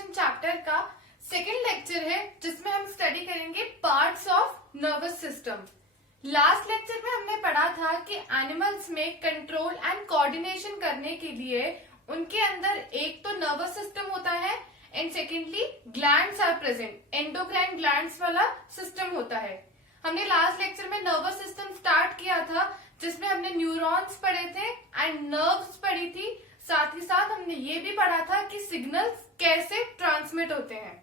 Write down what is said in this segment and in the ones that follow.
Coordination chapter का second lecture है जिसमें हम स्टडी करेंगे parts of nervous system. Last lecture में हमने पढ़ा था कि एनिमल्स में कंट्रोल एंड कोऑर्डिनेशन करने के लिए उनके अंदर एक तो नर्वस सिस्टम होता है and secondly glands are present, endocrine glands वाला सिस्टम होता है। हमने लास्ट लेक्चर में नर्वस सिस्टम स्टार्ट किया था जिसमें हमने न्यूरॉन्स पढ़े थे एंड नर्व्स पढ़ी थी। साथ ही साथ हमने ये भी पढ़ा था कि सिग्नल्स कैसे ट्रांसमिट होते हैं।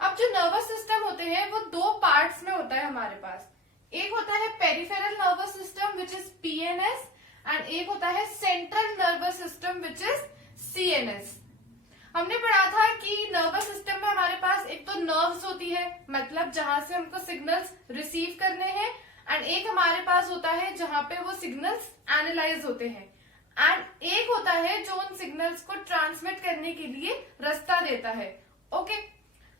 अब जो नर्वस सिस्टम होते हैं वो दो पार्ट्स में होता है हमारे पास। एक होता है peripheral nervous system which is PNS and एक होता है central nervous system which is CNS. हमने पढ़ा था कि नर्वस सिस्टम में हमारे पास एक तो नर्व्स होती है, मतलब जहां से हमको सिग्नल्स रिसीव करने हैं, एंड एक हमारे पास होता है जहां पे वो सिग्नल्स एनालाइज होते हैं, एंड एक होता है जो उन सिग्नल्स को ट्रांसमिट करने के लिए रास्ता देता है। ओके,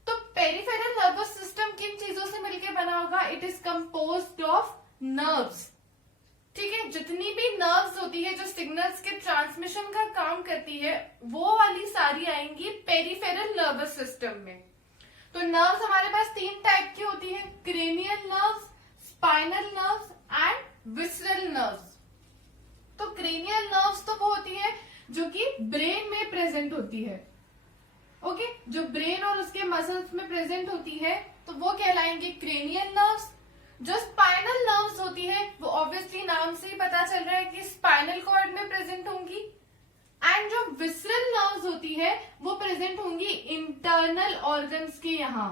तो पेरिफेरल नर्वस सिस्टम किन चीजों से मिलकर बना होगा? It is composed of nerves. ठीक है, जितनी भी नर्व्स होती है जो सिग्नल्स के ट्रांसमिशन का काम करती है वो वाली सारी आएंगी पेरिफेरल नर्वस सिस्टम में। तो नर्व्स हमारे पास तीन टाइप की होती है, cranial nerves, spinal nerves and visceral nerves. तो क्रेनियल नर्व्स तो वो होती है जो कि ब्रेन में प्रेजेंट होती है। ओके, जो ब्रेन और उसके मसल्स में प्रेजेंट होती है तो वो कहलाएंगे क्रेनियल नर्व्स। जो स्पाइनल नर्व्स होती है वो ऑब्वियसली नाम से ही पता चल रहा है कि स्पाइनल कॉर्ड में प्रेजेंट होंगी, एंड जो विसरल नर्व्स होती है वो प्रेजेंट होंगी इंटरनल ऑर्गन्स के यहाँ।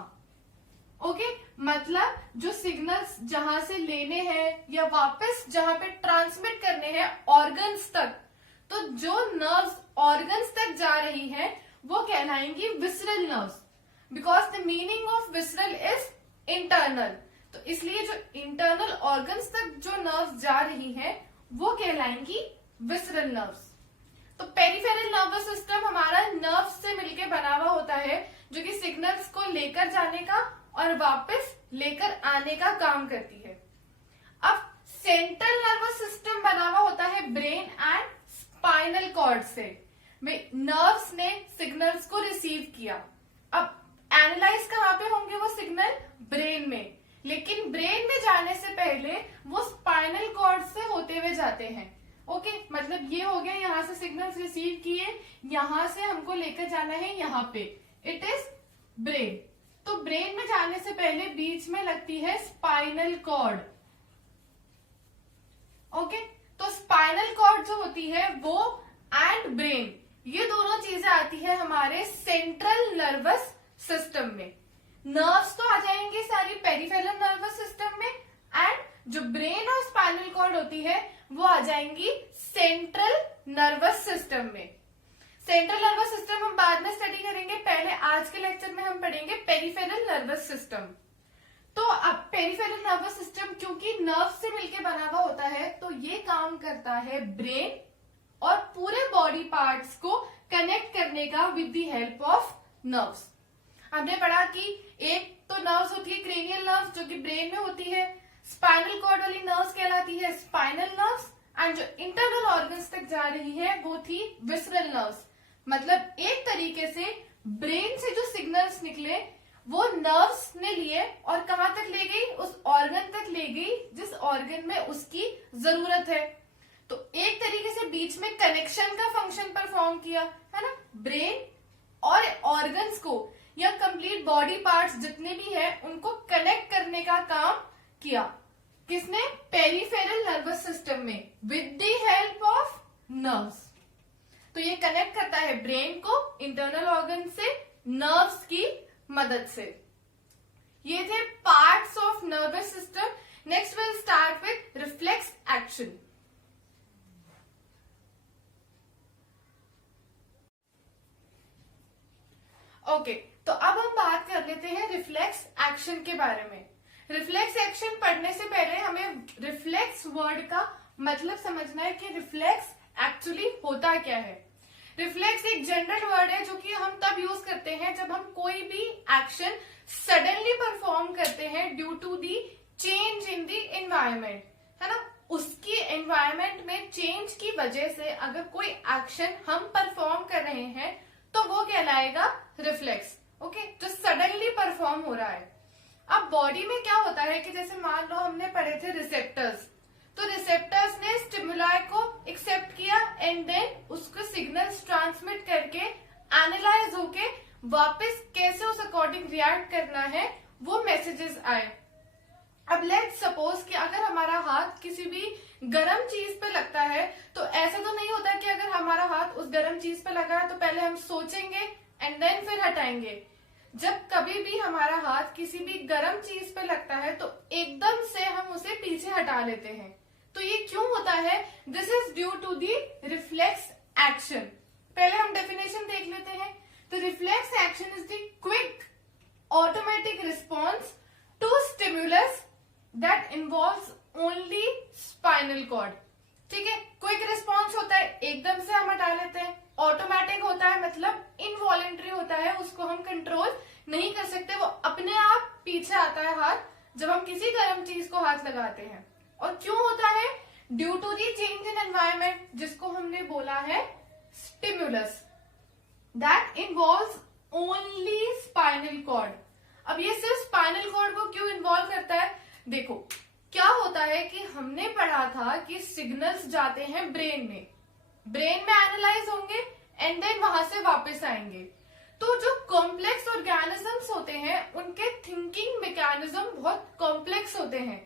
ओके, मतलब जो सिग्नल्स जहां से लेने हैं या वापस जहां पे ट्रांसमिट करने हैं ऑर्गन्स तक, तो जो नर्व्स ऑर्गन्स तक जा रही है वो कहलाएंगी visceral nerves, because the meaning of visceral is internal. तो इसलिए जो इंटरनल ऑर्गन्स तक जो नर्व्स जा रही हैं वो कहलाएंगी विसरल नर्व्स। तो पेरिफेरल नर्वस सिस्टम हमारा नर्व्स से मिलकर बना हुआ होता है जो कि सिग्नल्स को लेकर जाने का और वापस लेकर आने का काम करती है। अब सेंट्रल नर्वस सिस्टम बना हुआ होता है ब्रेन एंड स्पाइनल कॉर्ड से। नर्व्स ने सिग्नल्स को रिसीव किया, अब एनालाइज कहां पे होंगे वो सिग्नल? ब्रेन में, लेकिन ब्रेन में जाने से पहले वो स्पाइनल कॉर्ड से होते हुए जाते हैं। ओके, मतलब ये हो गया, यहाँ से सिग्नल्स रिसीव किए, यहां से हमको लेकर जाना है यहाँ पे, इट इज ब्रेन। तो ब्रेन में जाने से पहले बीच में लगती है स्पाइनल कॉर्ड। ओके, तो स्पाइनल कॉर्ड जो होती है वो एंड ब्रेन, ये दोनों चीजें आती है हमारे सेंट्रल नर्वस सिस्टम में। नर्व्स तो आ जाएंगे सारी पेरिफेरल नर्वस सिस्टम में, एंड जो ब्रेन और स्पाइनल कॉर्ड होती है वो आ जाएंगी सेंट्रल नर्वस सिस्टम में। सेंट्रल नर्वस सिस्टम हम बाद में स्टडी करेंगे, पहले आज के लेक्चर में हम पढ़ेंगे पेरिफेरल नर्वस सिस्टम। तो अब पेरिफेरल नर्वस सिस्टम क्योंकि नर्व से मिलकर बना हुआ होता है तो ये काम करता है ब्रेन और पूरे बॉडी पार्ट्स को कनेक्ट करने का with the help of nerves. हमने पढ़ा कि एक तो नर्व्स होती है क्रेनियल नर्व्स जो कि ब्रेन में होती है, स्पाइनल कॉर्ड वाली नर्व्स कहलाती है स्पाइनल नर्व्स, एंड जो इंटरनल ऑर्गन्स तक जा रही है वो थी विसरल नर्व्स। मतलब एक तरीके से ब्रेन से जो सिग्नल्स निकले वो नर्व्स ने लिए और कहां तक ले गई? उस ऑर्गन तक ले गई जिस ऑर्गन में उसकी जरूरत है। तो एक तरीके से बीच में कनेक्शन का फंक्शन परफॉर्म किया है ना, ब्रेन और ऑर्गन्स को या कंप्लीट बॉडी पार्ट्स जितने भी है उनको कनेक्ट करने का काम किया। किसने? पेरिफेरल नर्वस सिस्टम में with the help of nerves. तो ये कनेक्ट करता है ब्रेन को इंटरनल ऑर्गन से नर्व्स की मदद से। ये थे parts of nervous system. Next will start with reflex action. Okay, तो अब हम बात कर लेते हैं रिफ्लेक्स एक्शन के बारे में। रिफ्लेक्स एक्शन पढ़ने से पहले हमें रिफ्लेक्स वर्ड का मतलब समझना है कि रिफ्लेक्स एक्चुअली होता क्या है। रिफ्लेक्स एक जनरल वर्ड है जो कि हम तब यूज करते हैं जब हम कोई भी एक्शन सडनली परफॉर्म करते हैं due to the change in the environment, है ना। उसकी एनवायरमेंट में चेंज की वजह से अगर कोई एक्शन हम परफॉर्म कर रहे हैं तो वो कहलाएगा रिफ्लेक्स। ओके, जो सडनली परफॉर्म हो रहा है। अब बॉडी में क्या होता है कि जैसे मान लो हमने पढ़े थे रिसेप्टर्स, तो रिसेप्टर्स ने स्टिमुलाई को एक्सेप्ट किया एंड देन उसको सिग्नल्स ट्रांसमिट करके एनालाइज होके वापस कैसे उस अकॉर्डिंग रिएक्ट करना है वो मैसेजेस आए। अब लेट्स सपोज कि अगर हमारा हाथ किसी भी गर्म चीज पे लगता है तो ऐसा तो नहीं होता कि अगर हमारा हाथ उस गर्म चीज पे लगा है तो पहले हम सोचेंगे एंड देन फिर हटाएंगे। जब कभी भी हमारा हाथ किसी भी गर्म चीज पे लगता है तो एकदम से हम उसे पीछे हटा लेते हैं। तो ये क्यों होता है? This is due to the reflex action. पहले हम डेफिनेशन देख लेते हैं। तो reflex action is the quick automatic response to stimulus that involves only spinal cord. ठीक है, क्विक रिस्पॉन्स होता है, एकदम से हम हटा लेते हैं। ऑटोमेटिक होता है मतलब इनवॉलेंट्री होता है, उसको हम कंट्रोल नहीं कर सकते, वो अपने आप पीछे आता है हाथ जब हम किसी गर्म चीज को हाथ लगाते हैं। और क्यों होता है? Due to the change in environment, जिसको हमने बोला है stimulus that involves only spinal cord. अब ये सिर्फ स्पाइनल कॉर्ड को क्यों इन्वॉल्व करता है? देखो क्या होता है कि हमने पढ़ा था कि सिग्नल्स जाते हैं ब्रेन में एनालाइज होंगे एंड देन वहां से वापस आएंगे। तो जो कॉम्प्लेक्स ऑर्गेनिजम्स होते हैं उनके थिंकिंग मैकेनिज्म बहुत कॉम्प्लेक्स होते हैं।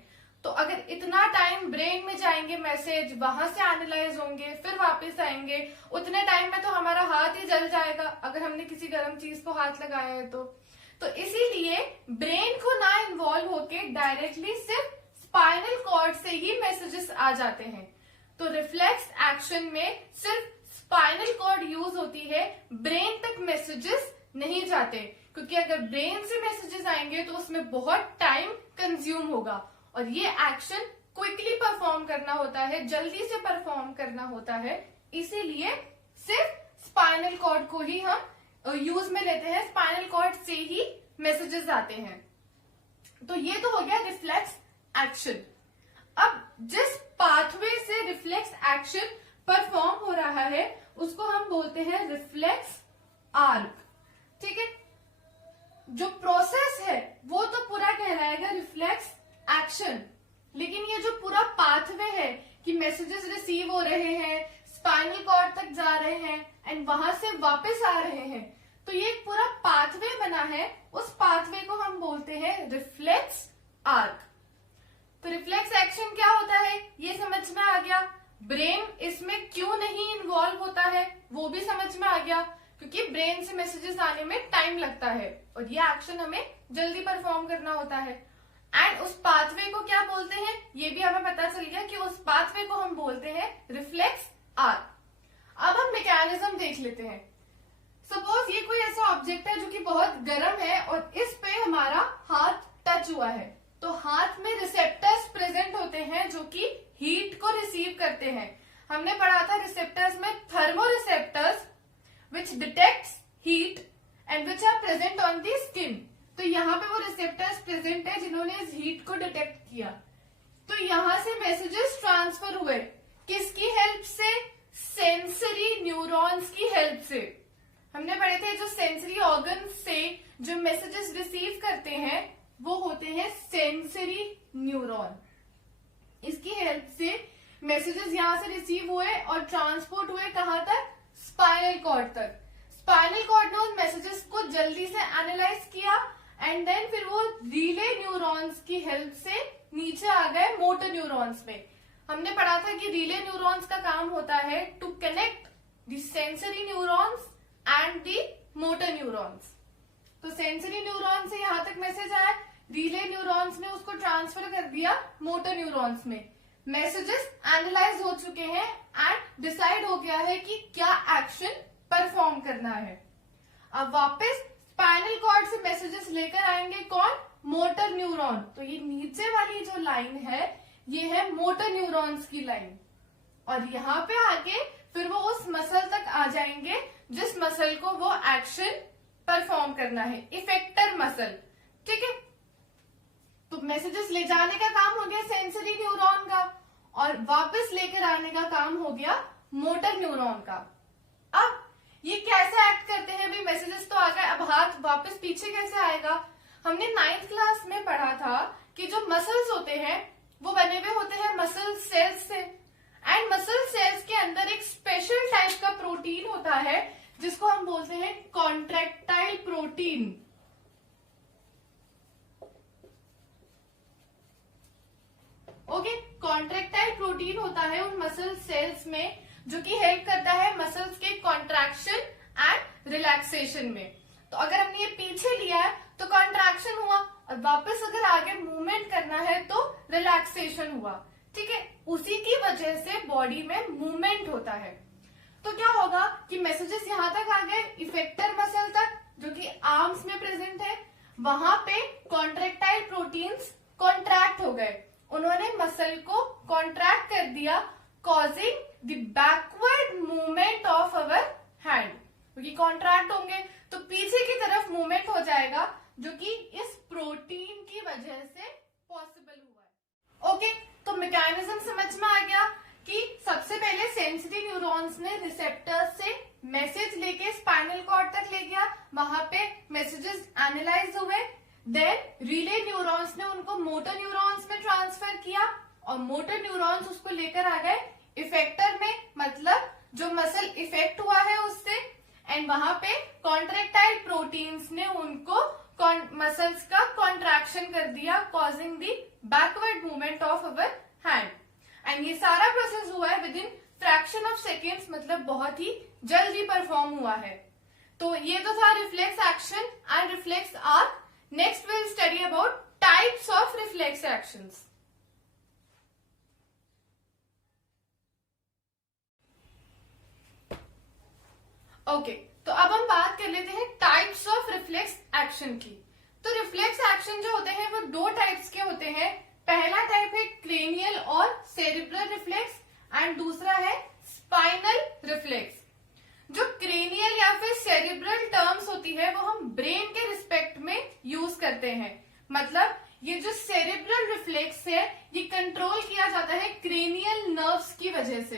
तो अगर इतना टाइम ब्रेन में जाएंगे मैसेज, वहां से एनालाइज होंगे, फिर वापस आएंगे, उतने टाइम में तो हमारा हाथ ही जल जाएगा अगर हमने किसी गर्म चीज को हाथ लगाया है तो इसीलिए ब्रेन को ना इन्वॉल्व होके डायरेक्टली सिर्फ स्पाइनल कॉर्ड से ही मैसेजेस आ जाते हैं। तो रिफ्लेक्स एक्शन में सिर्फ स्पाइनल कॉर्ड यूज होती है, ब्रेन तक मैसेजेस नहीं जाते, क्योंकि अगर ब्रेन से मैसेजेस आएंगे तो उसमें बहुत टाइम कंज्यूम होगा और ये एक्शन क्विकली परफॉर्म करना होता है, जल्दी से परफॉर्म करना होता है। इसीलिए सिर्फ स्पाइनल कॉर्ड को ही हम यूज में लेते हैं, स्पाइनल कॉर्ड से ही मैसेजेस आते हैं। तो ये तो हो गया रिफ्लेक्स एक्शन। अब जिस पाथवे से रिफ्लेक्स एक्शन परफॉर्म हो रहा है उसको हम बोलते हैं रिफ्लेक्स आर्क। ठीक है, जो प्रोसेस है वो तो पूरा कहलाएगा रिफ्लेक्स एक्शन, लेकिन ये जो पूरा पाथवे है कि मैसेजेस रिसीव हो रहे हैं, स्पाइनल कॉर्ड तक जा रहे हैं एंड वहां से वापस आ रहे हैं, तो ये एक पूरा पाथवे बना है, उस पाथवे को हम बोलते हैं रिफ्लेक्स आर्क। तो रिफ्लेक्स एक्शन क्या होता है ये समझ में आ गया। ब्रेन इसमें क्यों नहीं इन्वॉल्व होता है वो भी समझ में आ गया, क्योंकि ब्रेन से मैसेजेस आने में टाइम लगता है और ये एक्शन हमें जल्दी परफॉर्म करना होता है। एंड उस पाथवे को क्या बोलते हैं ये भी हमें पता चल गया कि उस पाथवे को हम बोलते हैं रिफ्लेक्स आर्क। अब हम मैकेनिज्म देख लेते हैं। सपोज ये कोई ऐसा ऑब्जेक्ट है जो कि बहुत गर्म है और इस पे हमारा हाथ टच हुआ है, तो हाथ में रिसेप्टर्स प्रेजेंट होते हैं जो कि हीट को रिसीव करते हैं। हमने पढ़ा था रिसेप्टर्स में thermo receptors which detects heat and which are present on the skin. तो यहाँ पे वो रिसेप्टर्स प्रेजेंट है जिन्होंने इस हीट को डिटेक्ट किया। तो यहाँ से मैसेजेस ट्रांसफर हुए किसकी हेल्प से? सेंसरी न्यूरॉन्स की हेल्प से। हमने पढ़े थे जो सेंसरी ऑर्गन से जो मैसेजेस रिसीव करते हैं वो होते हैं सेंसरी न्यूरॉन। इसकी हेल्प से मैसेजेस यहाँ से रिसीव हुए और ट्रांसपोर्ट हुए कहाँ तक? स्पाइनल कॉर्ड तक। स्पाइनल कॉर्ड ने उन मैसेजेस को जल्दी से एनालाइज किया एंड देन फिर वो रिले न्यूरॉन्स की हेल्प से नीचे आ गए मोटर न्यूरॉन्स में। हमने पढ़ा था कि रिले न्यूरॉन्स का काम होता है to connect the sensory neurons and the motor neurons. तो सेंसरी न्यूरॉन से यहाँ तक मैसेज आया, रिले न्यूरॉन्स ने उसको ट्रांसफर कर दिया मोटर न्यूरॉन्स में। मैसेजेस एनालाइज हो चुके हैं एंड डिसाइड हो गया है कि क्या एक्शन परफॉर्म करना है। अब वापस स्पाइनल कॉर्ड से मैसेजेस लेकर आएंगे कौन? Motor neuron. तो ये नीचे वाली जो लाइन है ये है मोटर न्यूरॉन्स की लाइन और यहाँ पे आके फिर वो उस मसल तक आ जाएंगे जिस मसल को वो एक्शन परफॉर्म करना है, इफेक्टर मसल। ठीक है, तो मैसेजेस ले जाने का काम हो गया सेंसरी न्यूरॉन का और वापस लेकर आने का काम हो गया मोटर न्यूरॉन का। अब ये कैसे एक्ट करते हैं? भाई मैसेजेस तो आ गए, अब हाथ वापस पीछे कैसे आएगा? हमने 9th क्लास में पढ़ा था कि जो मसल्स होते हैं वो बने हुए होते हैं मसल सेल्स से, एंड मसल सेल्स के अंदर एक स्पेशल टाइप का प्रोटीन होता है जिसको हम बोलते हैं contractile protein. Okay, contractile protein होता है उन मसल सेल्स में जो कि हेल्प करता है मसल्स के कॉन्ट्रैक्शन एंड रिलैक्सेशन में। तो अगर हमने ये पीछे लिया है तो कॉन्ट्रैक्शन हुआ, और वापस अगर आगे मूवमेंट करना है तो रिलैक्सेशन हुआ। ठीक है, उसी की वजह से बॉडी में मूवमेंट होता है। तो क्या होगा कि मैसेजेस यहां तक आ गए इफेक्टर मसल तक जो कि आर्म्स में प्रेजेंट है, वहां पे कॉन्ट्रैक्टाइल प्रोटीन्स कॉन्ट्रैक्ट हो गए, उन्होंने मसल को कॉन्ट्रैक्ट कर दिया, causing the backward movement of our hand. क्योंकि कॉन्ट्रैक्ट होंगे तो पीछे की तरफ मूवमेंट हो जाएगा, जो कि इस प्रोटीन की वजह से पॉसिबल हुआ है। ओके, तो मैकेनिज्म समझ में आ गया कि सबसे पहले सेंसिटिव न्यूरॉन्स ने रिसेप्टर से मैसेज लेके स्पाइनल कॉर्ड तक ले गया, वहां पे मैसेजेस एनालाइज हुए, देन रिले न्यूरॉन्स ने उनको मोटर न्यूरॉन्स में ट्रांसफर किया, और मोटर न्यूरॉन्स उसको लेकर आ गए इफेक्टर में, मतलब जो मसल इफेक्ट हुआ है उससे, एंड वहां पे कॉन्ट्रैक्टाइल प्रोटीन्स ने उनको मसल्स का कॉन्ट्रैक्शन कर दिया, causing the backward movement of our hand. And ये सारा प्रोसेस हुआ है with in fraction of seconds, मतलब बहुत ही जल्दी परफॉर्म हुआ है। तो ये तो था reflex action and reflex arc. Next will study about types of reflex actions. Okay, तो अब हम बात कर लेते हैं टाइप्स ऑफ रिफ्लेक्स एक्शन की। तो रिफ्लेक्स एक्शन जो होते हैं वो दो टाइप्स के होते हैं। पहला टाइप है क्रेनियल और सेरिब्रल रिफ्लेक्स, एंड दूसरा है स्पाइनल रिफ्लेक्स। जो क्रेनियल या फिर सेरिब्रल टर्म्स होती है वो हम ब्रेन के रिस्पेक्ट में यूज करते हैं। मतलब ये जो सेरिब्रल रिफ्लेक्स है ये कंट्रोल किया जाता है क्रेनियल नर्व्स की वजह से,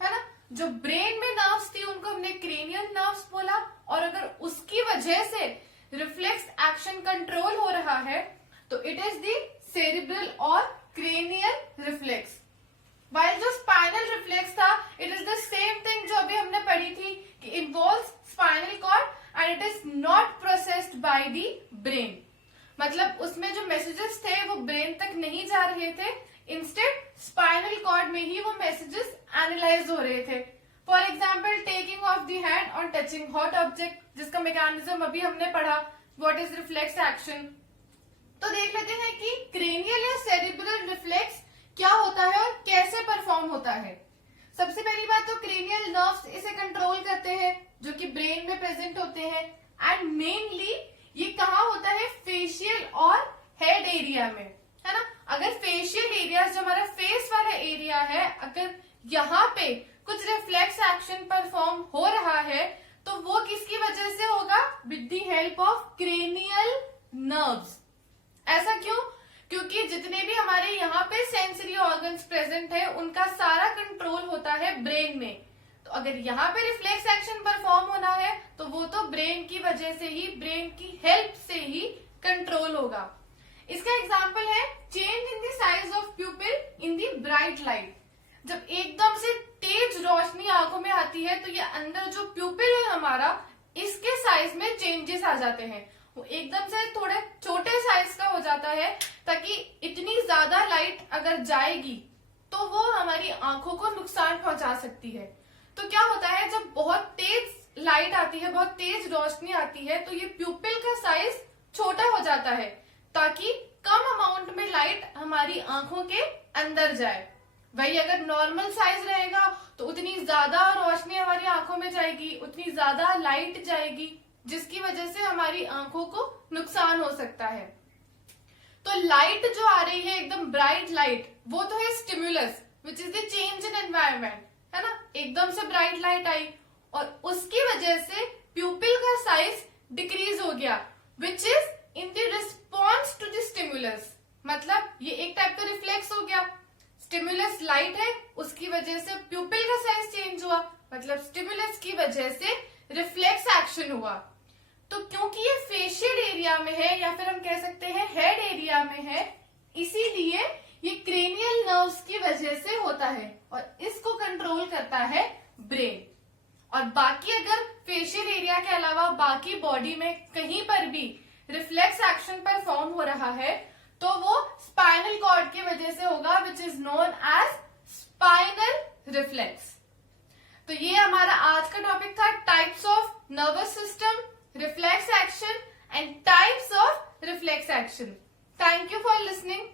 है ना। जो ब्रेन में नर्व्स थी उनको हमने क्रेनियल नर्व्स बोला, और अगर उसकी वजह से रिफ्लेक्स एक्शन कंट्रोल हो रहा है तो इट इज द सेरिब्रल और क्रेनियल रिफ्लेक्स। वाइल जो स्पाइनल रिफ्लेक्स था it is the same thing जो अभी हमने पढ़ी थी कि involves spinal cord and it is not processed by the brain. मतलब उसमें जो मैसेजेस थे वो ब्रेन तक नहीं जा रहे थे, इंस्टेड स्पाइनल कॉर्ड में ही वो मैसेजेस एनालाइज हो रहे थे। For example taking of the hand on touching hot object, जिसका मैकेनिज्म अभी हमने पढ़ा, व्हाट इज रिफ्लेक्स एक्शन। तो देख लेते हैं कि क्रेनियल या सेरिब्रल रिफ्लेक्स क्या होता है और कैसे परफॉर्म होता है। सबसे पहली बात तो क्रेनियल नर्व्स इसे कंट्रोल करते हैं जो कि ब्रेन में प्रेजेंट होते हैं, एंड मेनली ये कहाँ होता है, फेशियल और हेड एरिया में, है ना। अगर फेशियल एरिया जो हमारा फेस वाला एरिया है, अगर यहाँ पे कुछ रिफ्लेक्स एक्शन परफॉर्म हो रहा है तो वो किसकी वजह से होगा, with the help of cranial nerves. ऐसा क्यों? क्योंकि जितने भी हमारे यहाँ पे सेंसरी ऑर्गन्स प्रेजेंट है उनका सारा कंट्रोल होता है ब्रेन में। तो अगर यहाँ पे रिफ्लेक्स एक्शन परफॉर्म होना है तो वो तो ब्रेन की वजह से ही, ब्रेन की हेल्प से ही कंट्रोल होगा। इसका एग्जाम्पल है change in the size of प्यूपिल in the bright light. जब एकदम से तेज रोशनी आंखों में आती है तो ये अंदर जो प्यूपिल है हमारा, इसके साइज में चेंजेस आ जाते हैं, वो एकदम से थोड़े छोटे साइज का हो जाता है, ताकि इतनी ज्यादा लाइट अगर जाएगी तो वो हमारी आंखों को नुकसान पहुंचा सकती है। तो क्या होता है, जब बहुत तेज लाइट आती है, बहुत तेज रोशनी आती है, तो ये प्यूपिल का साइज छोटा हो जाता है ताकि कम अमाउंट में लाइट हमारी आंखों के अंदर जाए। वही अगर नॉर्मल साइज रहेगा तो उतनी ज्यादा रोशनी हमारी आंखों में जाएगी, उतनी ज्यादा लाइट जाएगी, जिसकी वजह से हमारी आंखों को नुकसान हो सकता है। तो लाइट जो आ रही है एकदम ब्राइट लाइट, वो तो है stimulus which is the change in environment, है ना। एकदम से ब्राइट लाइट आई और उसकी वजह से प्यूपिल का साइज डिक्रीज हो गया, which is in the response to the stimulus. मतलब ये एक टाइप का रिफ्लेक्स हो गया, स्टिमुलस लाइट है, उसकी वजह से प्यूपिल का साइज चेंज हुआ, मतलब स्टिमुलस की वजह से हुआ। तो क्योंकि ये फेशियल एरिया में है या फिर हम कह सकते हैं हेड एरिया में है, इसीलिए ये क्रेनियल नर्व्स की वजह से होता है और इसको कंट्रोल करता है ब्रेन। और बाकी अगर फेशियल एरिया के अलावा बाकी बॉडी में कहीं पर भी रिफ्लेक्स एक्शन परफॉर्म हो रहा है तो वो स्पाइनल कॉर्ड की वजह से होगा, which is known as spinal reflex. तो ये हमारा आज का टॉपिक था, types of nervous system, reflex action and types of reflex action. Thank you for listening.